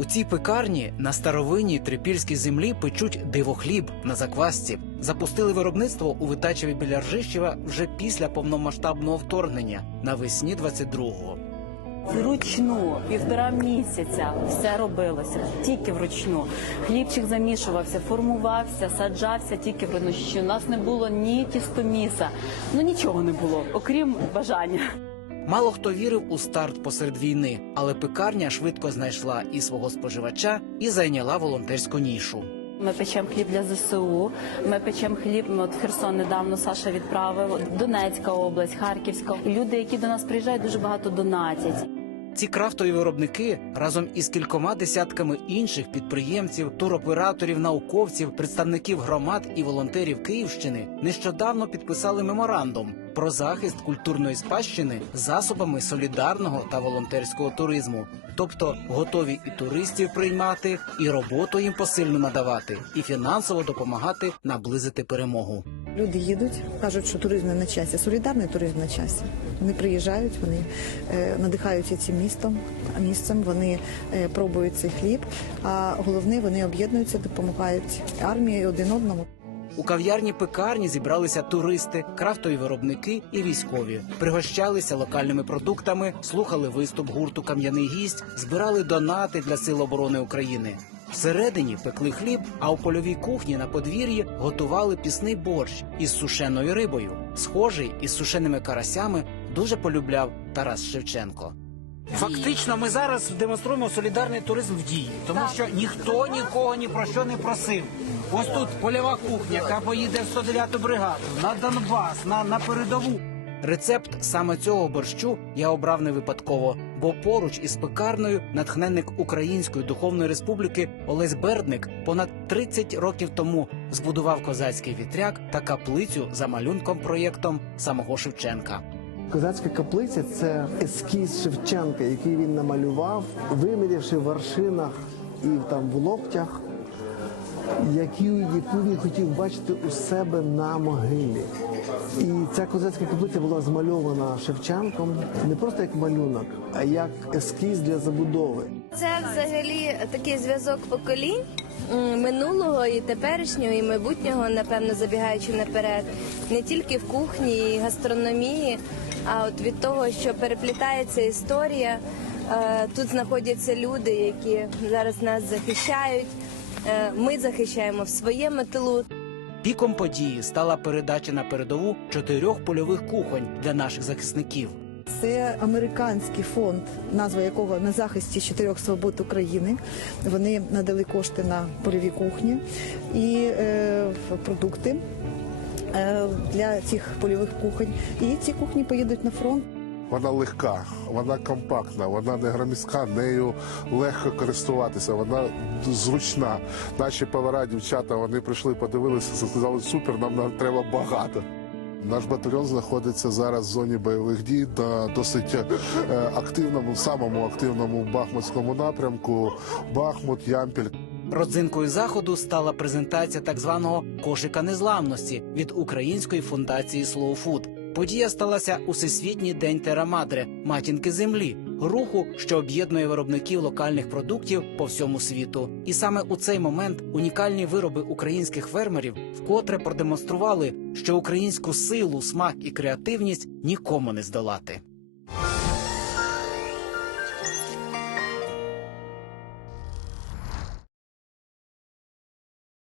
У цій пекарні на старовинній трипільській землі печуть дивохліб на заквасці. Запустили виробництво у Витачеві біля Ржищева вже після повномасштабного вторгнення навесні 22-го. Вручну півтора місяця все робилося тільки вручну. Хлібчик замішувався, формувався, саджався тільки вручну. У нас не було ні тістоміса, ну нічого не було, окрім бажання. Мало хто вірив у старт посеред війни, але пекарня швидко знайшла і свого споживача і зайняла волонтерську нішу. Ми печемо хліб для ЗСУ. Ми печемо хліб. Ми от Херсон недавно Саша відправив Донецька область, Харківська. Люди, які до нас приїжджають, дуже багато донатять. Ці крафтові виробники разом із кількома десятками інших підприємців, туроператорів, науковців, представників громад і волонтерів Київщини нещодавно підписали меморандум про захист культурної спадщини засобами солідарного та волонтерського туризму, тобто готові і туристів приймати, і роботу їм посильно надавати, і фінансово допомагати наблизити перемогу. Люди їдуть, кажуть, що туризм не на часі, солідарний туризм на часі. Вони приїжджають, вони е, надихаються цим містом, місцем, вони е, пробують цей хліб. А головне, вони об'єднуються, допомагають армії один одному. У кав'ярні пекарні зібралися туристи, крафтові виробники і військові. Пригощалися локальними продуктами, слухали виступ гурту Кам'яний гість, збирали донати для сил оборони України. Всередині пекли хліб, а у польовій кухні на подвір'ї готували пісний борщ із сушеною рибою, схожий із сушеними карасями, дуже полюбляв Тарас Шевченко. Фактично, ми зараз демонструємо солідарний туризм в дії, тому що ніхто нікого ні про що не просив. Ось тут польова кухня, яка поїде в 109 бригаду на Донбас, на, на передову. Рецепт саме цього борщу я обрав не випадково, бо поруч із пекарною натхненник Української духовної республіки Олесь Бердник понад 30 років тому збудував козацький вітряк та каплицю за малюнком проєктом самого Шевченка. Козацька каплиця це ескіз Шевченка, який він намалював, вимірявши в вершинах і там в локтях, яку він хотів бачити у себе на могилі. Ця козацька каплиця була змальована Шевченком не просто як малюнок, а як ескіз для забудови. Це взагалі такий зв'язок поколінь минулого і теперішнього, і майбутнього, напевно, забігаючи наперед, не тільки в кухні, і гастрономії, а от від того, що переплітається історія. Е, тут знаходяться люди, які зараз нас захищають. Е, ми захищаємо в своєму тилу. Піком події стала передача на передову чотирьох польових кухонь для наших захисників. Це американський фонд, назва якого на захисті чотирьох свобод України. Вони надали кошти на польові кухні і е, продукти е, для цих польових кухонь. І ці кухні поїдуть на фронт. Вона легка, вона компактна, вона не громістка, нею легко користуватися, вона зручна. Наші повара, дівчата вони прийшли, подивилися, сказали, супер, нам, нам треба багато. Наш батальйон знаходиться зараз в зоні бойових дій на досить е, активному, самому активному Бахмутському напрямку. Бахмут, Ямпіль. Родзинкою заходу стала презентація так званого кошика незламності від української фундації Слоуфуд. Подія сталася у всесвітній день Терамадре, матінки землі, руху, що об'єднує виробників локальних продуктів по всьому світу. І саме у цей момент унікальні вироби українських фермерів вкотре продемонстрували, що українську силу, смак і креативність нікому не здолати.